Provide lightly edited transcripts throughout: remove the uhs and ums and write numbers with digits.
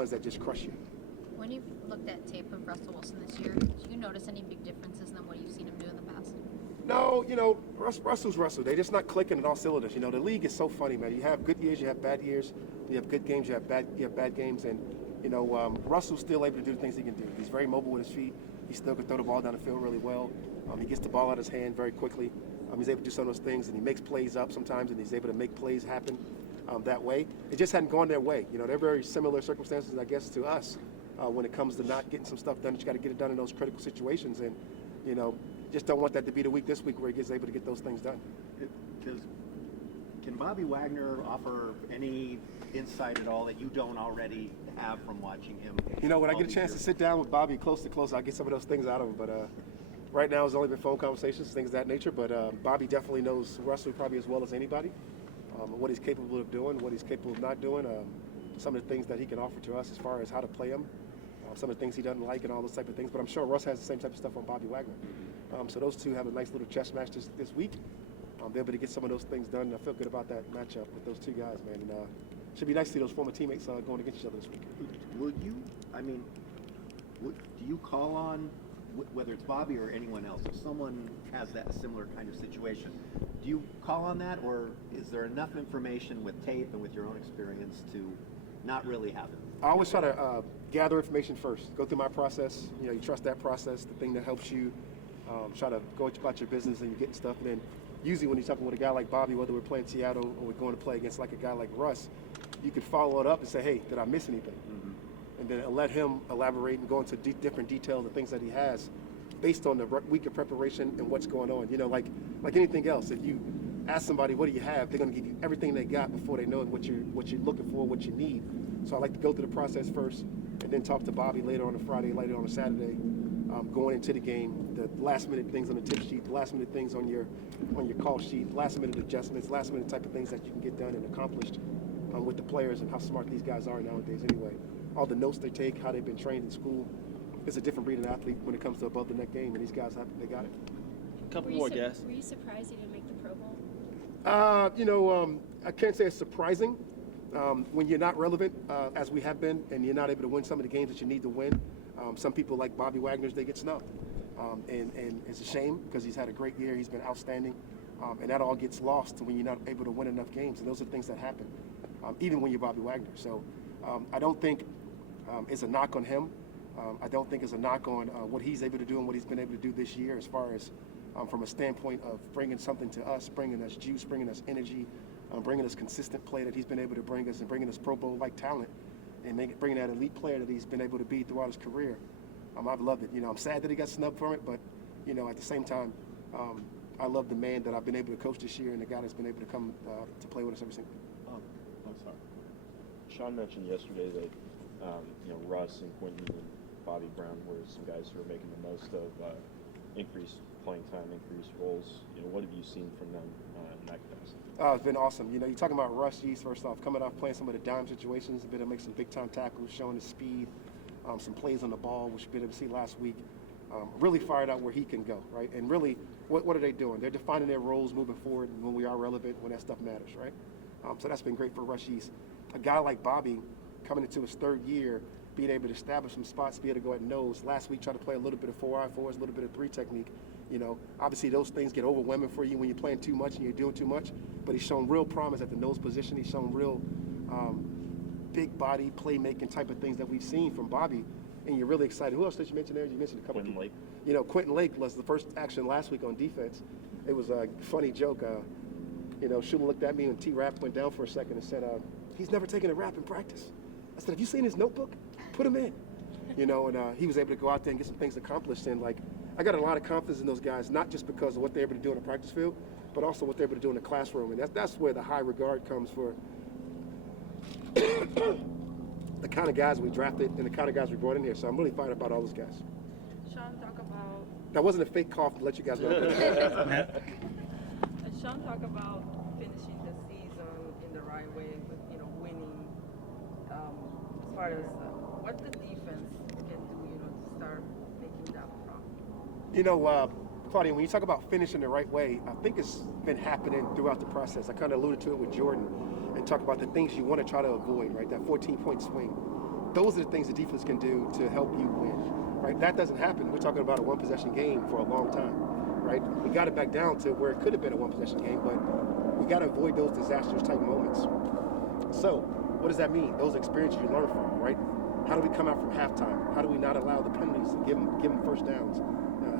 ones that just crush you. When you've looked at tape of Russell Wilson this year, do you notice any big differences than what you've seen him do in the past? No, Russell's Russell. They're just not clicking in all cylinders. The league is so funny, man. You have good years, you have bad years. You have good games, you have bad games. And, Russell's still able to do the things he can do. He's very mobile with his feet. He still can throw the ball down the field really well. He gets the ball out of his hand very quickly. He's able to do some of those things, and he makes plays up sometimes, and he's able to make plays happen that way. It just hadn't gone their way. They're very similar circumstances, I guess, to us when it comes to not getting some stuff done. You got to get it done in those critical situations, and, just don't want that to be the week this week where he gets able to get those things done. Can Bobby Wagner offer any insight at all that you don't already have from watching him? When I get a chance to sit down with Bobby close to close, I'll get some of those things out of him. But right now it's only been phone conversations, things of that nature. But Bobby definitely knows Russell probably as well as anybody, what he's capable of doing, what he's capable of not doing, some of the things that he can offer to us as far as how to play him, some of the things he doesn't like and all those type of things. But I'm sure Russ has the same type of stuff on Bobby Wagner. So those two have a nice little chess match this week. They'll be able to get some of those things done. And I feel good about that matchup with those two guys, man. And it should be nice to see those former teammates going against each other this week. Do you call on, whether it's Bobby or anyone else, if someone has that similar kind of situation, do you call on that, or is there enough information with tape and with your own experience to not really have it? I always try to gather information first. Go through my process. You trust that process, the thing that helps you. Try to go about your business and you're getting stuff. And then usually when you're talking with a guy like Bobby, whether we're playing Seattle or we're going to play against like a guy like Russ, you could follow it up and say, hey, did I miss anything? Mm-hmm. And then let him elaborate and go into different details, the things that he has based on the week of preparation and what's going on. Like anything else, if you ask somebody, what do you have, they're going to give you everything they got before they know what you're looking for, what you need. So I like to go through the process first and then talk to Bobby later on a Friday, later on a Saturday, going into the game, the last minute things on the tip sheet, the last minute things on your call sheet, last minute adjustments, last minute type of things that you can get done and accomplished with the players and how smart these guys are nowadays anyway. All the notes they take, how they've been trained in school. It's a different breed of athlete when it comes to above the neck game, and these guys, they got it. Couple more guys. Were you surprised he didn't make the Pro Bowl? I can't say it's surprising when you're not relevant, as we have been, and you're not able to win some of the games that you need to win. Some people like Bobby Wagner's, they get snubbed. And it's a shame because he's had a great year. He's been outstanding. And that all gets lost when you're not able to win enough games. And those are things that happen, even when you're Bobby Wagner. So I don't think it's a knock on him. I don't think it's a knock on what he's able to do and what he's been able to do this year as far as from a standpoint of bringing something to us, bringing us juice, bringing us energy, bringing us consistent play that he's been able to bring us and bringing us Pro Bowl-like talent and bringing that elite player that he's been able to be throughout his career. I've loved it. I'm sad that he got snubbed from it, but, at the same time, I love the man that I've been able to coach this year and the guy that's been able to come to play with us every single day. I'm sorry. Sean mentioned yesterday that, Russ and Quentin and Bobby Brown were some guys who are making the most of increased playing time, increased roles. What have you seen from them in that capacity? Oh, it's been awesome. You're talking about Russ, Yeast, first off, coming off playing some of the dime situations, been able to make some big-time tackles, showing his speed, some plays on the ball, which we've been able to see last week. Really fired out where he can go, right? And really, what are they doing? They're defining their roles moving forward when we are relevant, when that stuff matters, right? So that's been great for Russ Yeast. A guy like Bobby, coming into his third year, being able to establish some spots, be able to go at nose. Last week, try to play a little bit of 4-eye-4s, a little bit of 3 technique. Obviously those things get overwhelming for you when you're playing too much and you're doing too much. But he's shown real promise at the nose position. He's shown real big body playmaking type of things that we've seen from Bobby. And you're really excited. Who else did you mention there? You mentioned a couple. Quentin Lake. Quentin Lake was the first action last week on defense. It was a funny joke. Shula looked at me and T-Rap went down for a second and said, he's never taken a rap in practice. I said, have you seen his notebook? Put him in. And he was able to go out there and get some things accomplished. And I got a lot of confidence in those guys, not just because of what they're able to do on the practice field, but also what they're able to do in the classroom. And that's where the high regard comes for the kind of guys we drafted and the kind of guys we brought in here. So I'm really fired about all those guys. Sean, talk about. That wasn't a fake cough to let you guys know. Sean, talk about finishing the season in the right way with winning. As far as what the defense can do, to start making that problem. Claudia, when you talk about finishing the right way, I think it's been happening throughout the process. I kind of alluded to it with Jordan and talk about the things you want to try to avoid, right? That 14-point swing. those are the things the defense can do to help you win, right? That doesn't happen. We're talking about a one-possession game for a long time, right? We got it back down to where it could have been a one-possession game, but we got to avoid those disastrous type moments. So what does that mean? Those experiences you learn from, right? How do we come out from halftime? How do we not allow the penalties to give them first downs?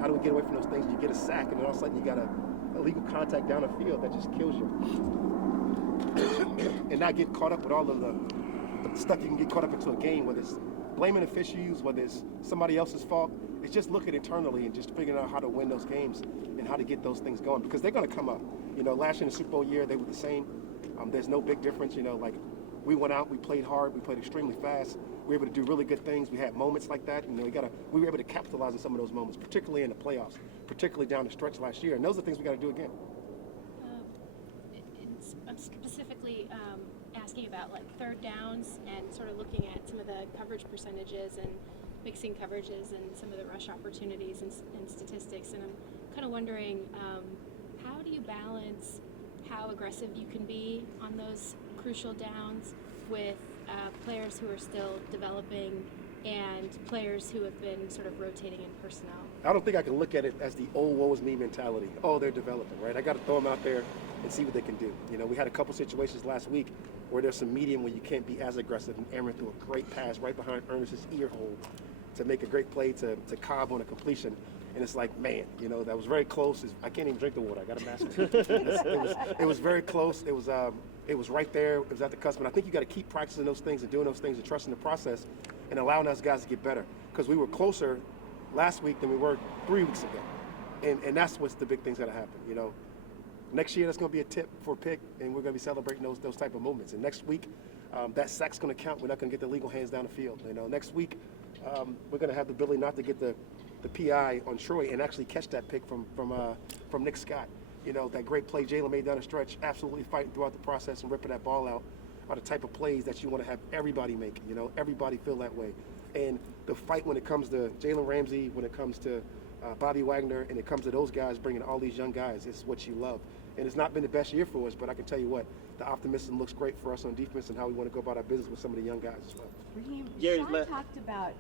How do we get away from those things? You get a sack, and then all of a sudden you got a illegal contact down the field that just kills you. And not get caught up with all of the stuff you can get caught up into a game, whether it's blaming officials, whether it's somebody else's fault. It's just looking internally and just figuring out how to win those games and how to get those things going, because they're going to come up. You know, last year in the Super Bowl year, they were the same. There's no big difference. You know, like we went out, we played hard, we played extremely fast. We were able to do really good things. We had moments like that. You know, we were able to capitalize on some of those moments, particularly in the playoffs, particularly down the stretch last year. And those are things we got to do again. I'm specifically asking about like third downs and sort of looking at some of the coverage percentages and mixing coverages and some of the rush opportunities and statistics. And I'm kind of wondering, how do you balance how aggressive you can be on those crucial downs with players who are still developing and players who have been sort of rotating in personnel? I don't think I can look at it as the old woe is me mentality. Oh, they're developing, right? I got to throw them out there and see what they can do. You know, we had a couple situations last week where there's some medium where you can't be as aggressive, and Aaron threw a great pass right behind Ernest's ear hole to make a great play to Cobb on a completion. And it's like, man, you know, that was very close. I can't even drink the water. I got a mask. It was very close. It was right there. It was at the cusp. And I think you got to keep practicing those things and doing those things and trusting the process and allowing us guys to get better, because we were closer last week than we were 3 weeks ago. And that's what's the big things that happen. You know, next year that's going to be a tip for a pick, and we're going to be celebrating those type of moments. And next week, that sack's going to count. We're not going to get the legal hands down the field. You know, next week we're going to have the ability not to get the PI on Troy and actually catch that pick from Nick Scott. You know, that great play Jalen made down the stretch, absolutely fighting throughout the process and ripping that ball out, are the type of plays that you want to have everybody make. You know, everybody feel that way. And the fight when it comes to Jalen Ramsey, when it comes to Bobby Wagner, and it comes to those guys bringing all these young guys, it's what you love. And it's not been the best year for us, but I can tell you what, the optimism looks great for us on defense and how we want to go about our business with some of the young guys as well. Raheem, Gary's Sean let- talked about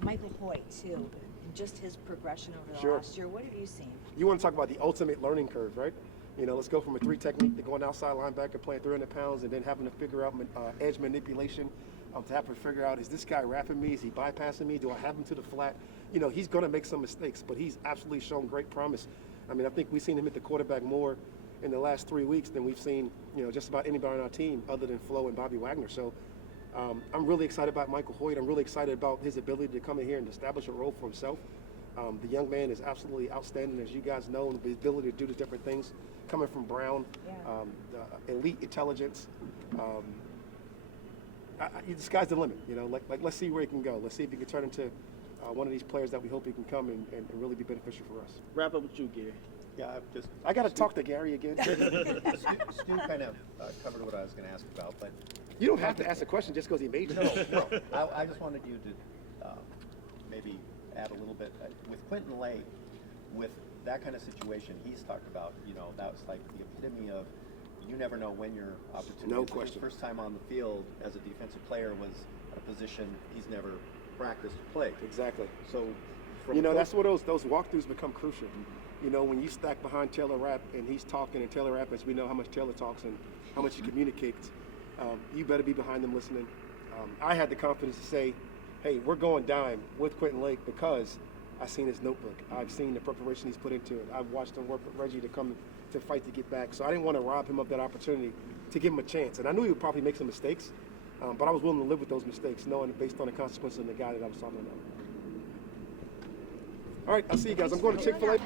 Michael Hoyt too, and just his progression over the Sure. last year. What have you seen? You want to talk about the ultimate learning curve, right? You know, let's go from a 3 technique to going outside linebacker, playing 300 pounds, and then having to figure out edge manipulation, to have to figure out, is this guy wrapping me? Is he bypassing me? Do I have him to the flat? You know, he's going to make some mistakes, but he's absolutely shown great promise. I mean, I think we've seen him hit the quarterback more in the last 3 weeks than we've seen, you know, just about anybody on our team other than Flo and Bobby Wagner. So I'm really excited about Michael Hoyt. I'm really excited about his ability to come in here and establish a role for himself. The young man is absolutely outstanding, as you guys know, and the ability to do the different things coming from Brown, the elite intelligence. The sky's the limit, you know. Like let's see where he can go. Let's see if he can turn into one of these players that we hope he can come and really be beneficial for us. Wrap up with you, Gary. Yeah, I got to talk to Gary again. Stu kind of covered what I was going to ask about, but You don't have to ask a question just because he made you. no. I just wanted you to maybe add a little bit with Quentin Lake, with that kind of situation. He's talked about, you know, that was like the epitome of you never know when your opportunity. No is. question. His first time on the field as a defensive player was a position he's never practiced or played. Exactly. So, from You know, that's where those walkthroughs become crucial. You know, when you stack behind Taylor Rapp and he's talking, and Taylor Rapp, as we know how much Taylor talks and how much he communicates, you better be behind them listening. I had the confidence to say, hey, we're going dime with Quentin Lake because I've seen his notebook. I've seen the preparation he's put into it. I've watched him work with Reggie to come to fight to get back. So I didn't want to rob him of that opportunity to give him a chance. And I knew he would probably make some mistakes, but I was willing to live with those mistakes, knowing based on the consequences of the guy that I was talking about. All right, I'll see you guys. I'm going to Chick-fil-A.